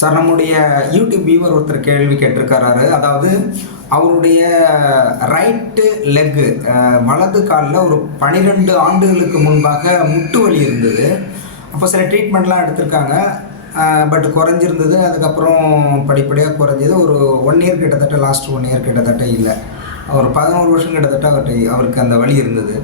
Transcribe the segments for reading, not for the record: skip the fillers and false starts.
Sir, நம்முடைய YouTube viewer ஒருத்தர் கேள்வி கேட்டிருக்காரு. அதாவது அவருடைய ரைட்டு லெக்கு வலது காலில் ஒரு 12 ஆண்டுகளுக்கு முன்பாக முட்டு வலி இருந்தது. அப்போ சில ட்ரீட்மெண்ட்லாம் எடுத்திருக்காங்க. பட் குறைஞ்சிருந்தது. அதுக்கப்புறம் படிப்படியாக குறைஞ்சது. ஒரு 1 இயர் கிட்டத்தட்ட, லாஸ்ட் 1 இயர் கிட்டத்தட்ட இல்லை, ஒரு 11 வருஷம் கிட்டத்தட்ட அவருக்கு அந்த வலி இருந்தது.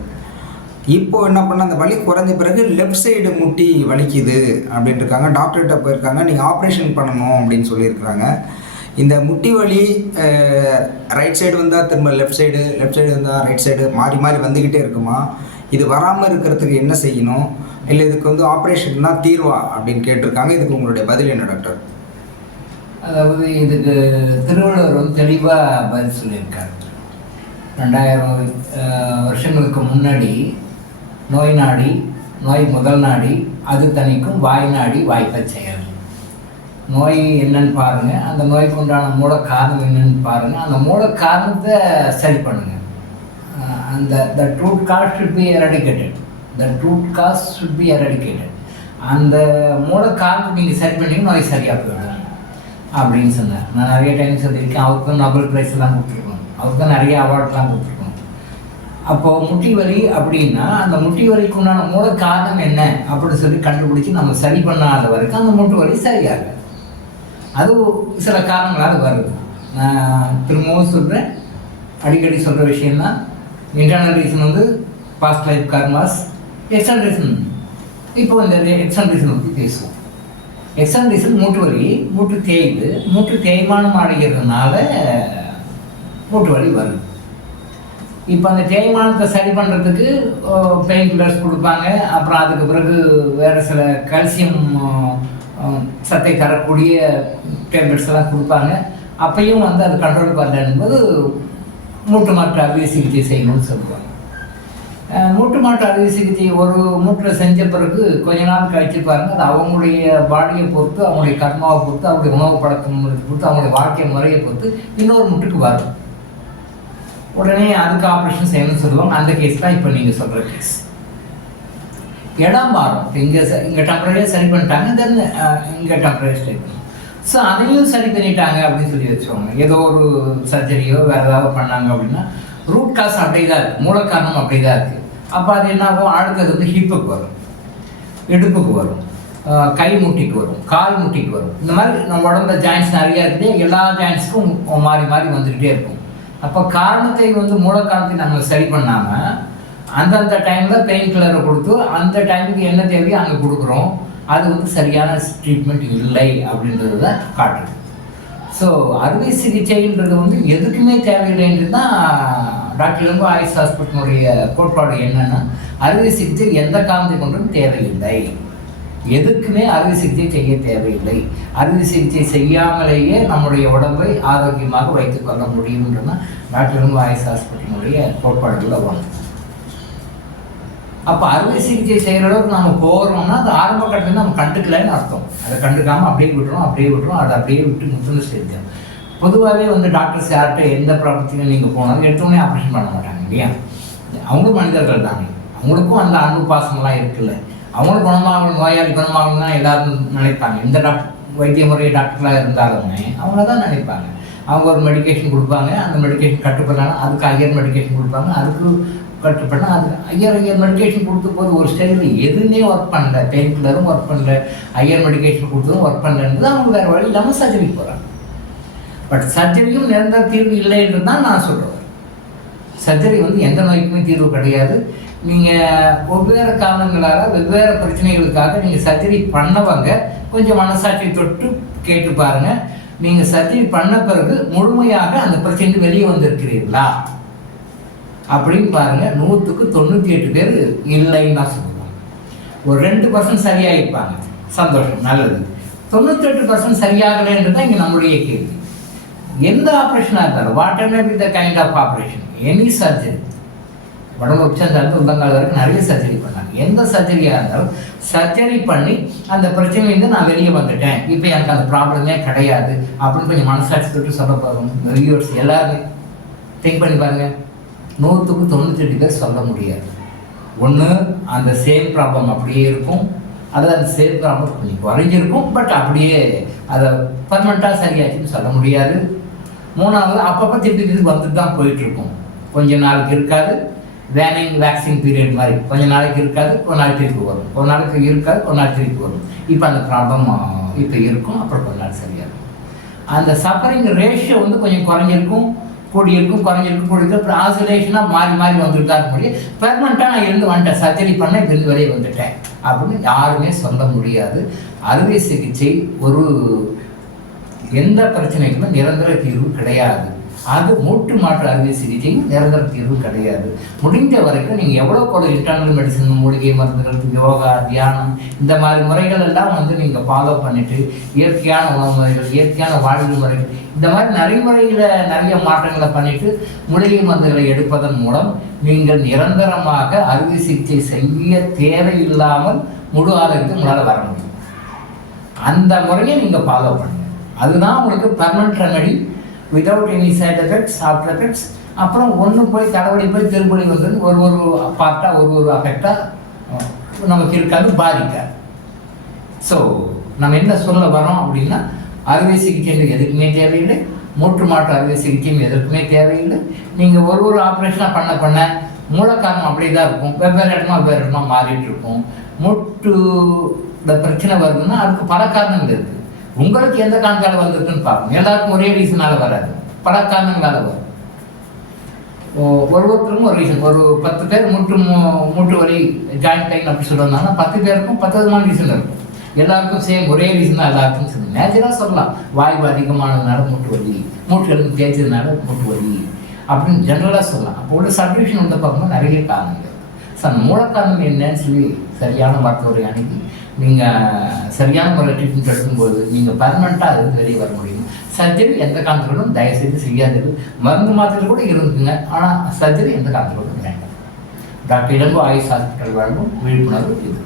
இப்போது என்ன பண்ணால் அந்த வலி குறைஞ்ச பிறகு லெஃப்ட் சைடு முட்டி வலிக்குது அப்படின்ட்டு இருக்காங்க. டாக்டர்கிட்ட போயிருக்காங்க, நீங்கள் ஆப்ரேஷன் பண்ணணும் அப்படின்னு சொல்லியிருக்கிறாங்க. இந்த முட்டி வலி ரைட் சைடு வந்தால் திரும்ப லெஃப்ட் சைடு, லெஃப்ட் சைடு வந்தால் ரைட் சைடு மாறி மாறி வந்துக்கிட்டே இருக்குமா? இது வராமல் இருக்கிறதுக்கு என்ன செய்யணும்? இல்லை இதுக்கு வந்து ஆப்ரேஷன் தான் தீர்வா அப்படின்னு கேட்டிருக்காங்க. இதுக்கு உங்களுடைய பதில் என்ன டாக்டர்? அதாவது இதுக்கு திருவள்ளுவர் வந்து தெளிவாக பதில் சொல்லியிருக்காரு. 2000 வருஷங்களுக்கு முன்னாடி நோய் நாடி, நோய் முதல் நாடி, அது தணிக்கும் வாய் நாடி வாய்ப்பை செயல். நோய் என்னன்னு பாருங்கள், அந்த நோய்க்கு உண்டான மூல காரணம் என்னன்னு பாருங்கள், அந்த மூல காரணத்தை சரி பண்ணுங்கள். the root cause should be eradicated. The root cause should be eradicated. அந்த மூல காரணத்தை நீங்கள் சரி பண்ணிங்கன்னா நோய் சரியாக போயிடும் அப்படின்னு சொன்னார். நான் நிறைய டைம் சொல்லியிருக்கேன். அவருக்கும் நோபல் ப்ரைஸ் எல்லாம் கொடுத்துருக்கோம், அவருக்கு தான் நிறைய அவார்ட்லாம் கொடுத்துருக்கோம். அப்போது முட்டி வலி அப்படின்னா அந்த முட்டி வலிக்கு உண்டான மூல காரணம் என்ன அப்படின்னு சொல்லி கண்டுபிடிச்சி நம்ம சரி பண்ணாத வரைக்கும் அந்த முட்டு வலி சரியாகும். அது சில காரணங்களால் வருது. நான் திரும்பவும் சொல்கிறேன், அடிக்கடி சொல்கிற விஷயந்தான். இன்டர்னல் ரீசன் வந்து பாஸ்ட் லைஃப் கார்மாஸ், எக்ஸ்டர்னல் ரீசன். இப்போ இந்த எக்ஸ்டர்னல் ரீசன் பற்றி பேசுவோம். எக்ஸ்டர்னல் ரீசன் மூட்டு வலி, மூட்டு தேய்வு, மூட்டு தேய்மானம் அடைகிறதுனால மூட்டு வலி வருது. இப்போ அந்த தேய்மானத்தை சரி பண்ணுறதுக்கு பெயின் கில்லர்ஸ் கொடுப்பாங்க. அப்புறம் அதுக்கு பிறகு வேறு சில கால்சியம் சத்தை தரக்கூடிய டேப்லெட்ஸ் எல்லாம் கொடுப்பாங்க. அப்பையும் வந்து அது கண்ட்ரோல் பண்ணலன்போது மூட்டு மாற்று அறுவை சிகிச்சை செய்யணும்னு சொல்லுவாங்க. மூட்டு மாற்று அறுவை சிகிச்சை ஒரு மூட்டில் செஞ்ச பிறகு கொஞ்ச நாள் கழிச்சு பாருங்கள், அது அவங்களுடைய பாடியை பொறுத்து, அவங்களுடைய கர்மாவை பொறுத்து, அவங்களுடைய உணவு பழக்கம் பொறுத்து, அவங்களுடைய வாழ்க்கை முறையை பொறுத்து இன்னொரு முட்டுக்கு வரும். உடனே அதுக்கு ஆப்ரேஷன் செய்யணும்னு சொல்லுவாங்க. அந்த கேஸ் தான் இப்போ நீங்கள் சொல்கிற கேஸ். இடம் மாறும். இங்கே டெம்பரரியாக சரி பண்ணிட்டாங்க, தென் இங்கே டெம்பரரியாக சரி பண்ணும். ஸோ அதையும் சரி பண்ணிட்டாங்க அப்படின்னு சொல்லி வச்சுக்கோங்க. ஏதோ ஒரு சர்ஜரியோ வேறு ஏதாவது பண்ணாங்க அப்படின்னா ரூட் காஸ் அப்படியே தான் இருக்குது, மூல காரணம் அப்படியே தான் இருக்குது. அப்போ அது என்ன ஆகும்? அடுத்தது வந்து ஹிப்புக்கு வரும், இடுப்புக்கு வரும், கை முட்டிக்கு வரும், கால் முட்டிக்கு வரும். இந்த மாதிரி நம்ம உடம்புல ஜாயின்ட்ஸ் நிறையா இருக்குது. எல்லா ஜாயின்ட்ஸுக்கும் மாறி மாறி வந்துக்கிட்டே இருக்கும். அப்போ காரணத்தை வந்து மூல காரணத்தை நாங்கள் சரி பண்ணாமல் அந்தந்த டைமில் பெயின் கில்லரை கொடுத்து அந்த டைமுக்கு என்ன தேவையோ அங்கே கொடுக்குறோம். அது வந்து சரியான ட்ரீட்மெண்ட் இல்லை அப்படின்றது தான் காட்டுது. ஸோ அறுவை சிகிச்சைன்றது வந்து எதுக்குமே தேவையில்லைன்றது தான் டாக்டர் இளங்கோ ஆயுஷ் ஹாஸ்பிட்டலுடைய கோட்பாடு. என்னென்னா, அறுவை சிகிச்சை எந்த காரணத்தை கொண்டும் தேவையில்லை, எதுக்குமே அறுவை சிகிச்சை செய்ய தேவையில்லை. அறுவை சிகிச்சை செய்யாமலேயே நம்முடைய உடம்பை ஆரோக்கியமாக வைத்துக் கொள்ள முடியும்ன்றதுனா டாக்டர் இளங்கோ ஆயுஷ் ஹாஸ்பிட்டலுடைய கோட்பாடுகளில் ஒன்று. அப்போ அறுவை சிகிச்சை செய்கிற அளவுக்கு நம்ம போகிறோம்னா அது ஆரம்ப கட்டத்தில் நம்ம கண்டுக்கலைன்னு அர்த்தம். அதை கண்டுக்காமல் அப்படியே விட்டுரும், அதை அப்படியே விட்டு முற்றுன்னு செஞ்சோம். பொதுவாகவே வந்து டாக்டர்ஸ் யார்கிட்ட எந்த ப்ராப்ளத்தையும் நீங்கள் போனாலும் எடுத்தோடனே ஆப்ரேஷன் பண்ண மாட்டாங்க இல்லையா? அவங்களும் மனிதர்கள் தானே, அவங்களுக்கும் அந்த அன்பு பாசமெல்லாம் இருக்குல்ல. அவங்களும் குணமாகணும், நோயாளி குணமாகணும்னா எல்லாரும் நினைப்பாங்க. எந்த வைத்திய முறை டாக்டர்களாக இருந்தாலுமே அவங்க தான் நினைப்பாங்க. அவங்க ஒரு மெடிக்கேஷன் கொடுப்பாங்க, அந்த மெடிக்கேஷன் கட்டுப்படலாம், அதுக்கு ஹையர் மெடிக்கேஷன் கொடுப்பாங்க, அதுக்கு கட்டுப்படலாம், அது ஹையர் மெடிக்கேஷன் கொடுத்த போது ஒரு ஸ்டைலில் எதுவுமே ஒர்க் பண்ணல, பெயின் கில்லரும் ஒர்க் பண்ணல, ஹையர் மெடிக்கேஷன் கொடுத்ததும் ஒர்க் பண்ணலன்றது அவங்க வேறு வழி இல்லாமல் சர்ஜரிக்கு போகிறாங்க. பட் சர்ஜரியும் நிரந்தர தீர்வு இல்லைன்றது தான் நான் சொல்கிறேன். சர்ஜரி வந்து எந்த நோய்க்குமே தீர்வு கிடையாது. நீங்கள் வெவ்வேறு காரணங்களால் வெவ்வேறு பிரச்சனைகளுக்காக நீங்கள் சர்ஜரி பண்ணவங்க கொஞ்சம் மனசாட்சி தொட்டு கேட்டு பாருங்கள். நீங்கள் சர்ஜரி பண்ண பிறகு முழுமையாக அந்த பிரச்சனை வெளியே வந்திருக்கிறீர்களா அப்படின்னு பாருங்கள். 100க்கு 98 பேர் இல்லைன்னு தான் சொல்லுவாங்க. ஒரு 2% சரியாகிருப்பாங்க, சந்தோஷம், நல்லது. 98% சரியாகலைன்றது தான் இங்கே நம்முடைய கேள்வி. எந்த ஆப்ரேஷனாக இருந்தாலும், whatever be the kind of operation, any surgery, உடம்பு உச்சந்தாலும் உள்ளங்கால் வரைக்கும் நிறைய சர்ஜரி பண்ணாங்க. எந்த சர்ஜரியாக இருந்தாலும் சர்ஜரி பண்ணி அந்த பிரச்சனையிலேருந்து நான் வெளியே வந்துட்டேன், இப்போ எனக்கு அந்த ப்ராப்ளமே கிடையாது அப்படின்னு கொஞ்சம் மனசாட்சி தொட்டு சொல்ல போகிறோம். ரிவ்யூவர்ஸ் எல்லாருமே திங்க் பண்ணி பாருங்கள். 100க்கு 98 பேர் சொல்ல முடியாது. ஒன்று அந்த சேம் ப்ராப்ளம் அப்படியே இருக்கும், அது சேர்க்காமல் கொஞ்சம் குறைஞ்சிருக்கும். பட் அப்படியே அதை பர்மனெண்ட்டாக சரியாச்சுன்னு சொல்ல முடியாது. மூணாவது, அப்பப்போ திருப்பி வந்துட்டு தான் போயிட்டுருக்கும். கொஞ்ச நாளுக்கு இருக்காது, வேக்சின் பீரியட் மாதிரி கொஞ்ச நாளைக்கு இருக்காது, ஒரு நாள் திருப்பி வரும், ஒரு நாளைக்கு இருக்காது, ஒரு நாள் திருப்பி வரும். இப்போ அந்த ப்ராப்ளம் இப்போ இருக்கும், அப்புறம் கொஞ்ச நாள் சரியாகும். அந்த சஃபரிங் ரேஷியோ வந்து கொஞ்சம் குறைஞ்சிருக்கும், கூடியிருக்கும், குறைஞ்சிருக்கும், கூடியிருக்கும். அப்புறம் ஆசிலேஷனாக மாறி மாறி வந்துட்டு தான் இருக்க முடியும். பெர்மனெண்ட்டாக நான் இருந்து வந்துட்டேன், சர்ஜரி பண்ண இப்போ இருந்து வெளியே வந்துட்டேன் அப்படின்னு யாருமே சொல்ல முடியாது. அறுவை சிகிச்சை ஒரு எந்த பிரச்சனைக்குமே நிரந்தர தீர்வு கிடையாது. அது மூட்டு மாற்று அறுவை சிகிச்சையும் நிரந்தர தீர்வு கிடையாது. முடிஞ்ச வரைக்கும் நீங்கள் எவ்வளோ இன்டர்னல் மெடிசன், மூலிகை மருந்துகள், யோகா, தியானம் இந்த மாதிரி முறைகள் எல்லாம் வந்து நீங்கள் ஃபாலோ பண்ணிவிட்டு இயற்கையான உணவு முறைகள், இயற்கையான வாழ்வு முறைகள் இந்த மாதிரி நிறைய மாற்றங்களை பண்ணிவிட்டு மூலிகை மருந்துகளை எடுப்பதன் மூலம் நீங்கள் நிரந்தரமாக அறுவை சிகிச்சை செய்ய தேவையில்லாமல் முழு ஆரோக்கியத்தை உங்களால் வர முடியும். அந்த முறையை நீங்கள் ஃபாலோ பண்ணுங்கள். அதுதான் உங்களுக்கு permanent remedy, without any side effects, after effects. அப்புறம் ஒன்று போய் தலைவலி போய் திருப்பலி வந்து ஒரு பார்ட்டாக ஒரு அஃபெக்டாக நமக்கு இருக்காது, பாதிக்காது. ஸோ நம்ம என்ன சொல்ல வரோம் அப்படின்னா, அறுவை சிகிச்சை எதுக்குமே தேவையில்லை, மூட்டு மாற்று அறுவை சிகிச்சையும் எதற்குமே தேவையில்லை. நீங்கள் ஒரு ஆப்ரேஷனாக பண்ண மூலக்காரணம் அப்படியே தான் இருக்கும், வெவ்வேறு இடமா மாறிட்டு இருக்கும். மூட்டு இந்த பிரச்சனை வருதுன்னா அதுக்கு பல காரணங்கள் இருக்குது. உங்களுக்கு எந்த காரணத்தால் வந்திருக்குன்னு பார்க்கணும். எல்லாருக்கும் ஒரே ரீசனால் வராது, பல காரணங்களால் வரும். ஒருத்தருக்கும் ஒரு ரீசன். ஒரு 10 பேர் மூட்டு வலி, ஜாயிண்ட் பெயின் அப்படி சொல்லுவாங்கன்னா 10 பேருக்கும் 10 விதமான ரீசன் இருக்கும். எல்லாருக்கும் சேம் ஒரே ரீசன் தான் எல்லாருக்கும் சொல்லணும். நேச்சுரலாக சொல்லலாம், வாய்வு அதிகமானதுனால மூட்டு வலி, மூட்டு எலும்பு தேய்ச்சதுனால மூட்டு வலி அப்படின்னு ஜென்ரலாக சொல்லலாம். அப்போ உள்ள சப்டிவிஷன் வந்து பார்க்கும்போது நிறைய காரணங்கள். ஸோ அந்த மூலக்காரணம் என்னன்னு சொல்லி சரியான மருத்துவரை அணுகி நீங்கள் சரியான முறை ட்ரீட்மெண்ட் எடுக்கும்போது நீங்கள் பர்மனெண்ட்டாக அதுக்கு வெளியே வர முடியும். சர்ஜரி எந்த காலத்திலும் தயவுசெய்து செய்யாதது. மருந்து மாத்திரை கூட இருக்குங்க, ஆனால் சர்ஜரி எந்த காலத்திலும் வேண்டாம். டாக்டர் இளங்கோ ஆயுஷ் ஹாஸ்பிட்டல் வழங்கும் விழிப்புணர்வு இது.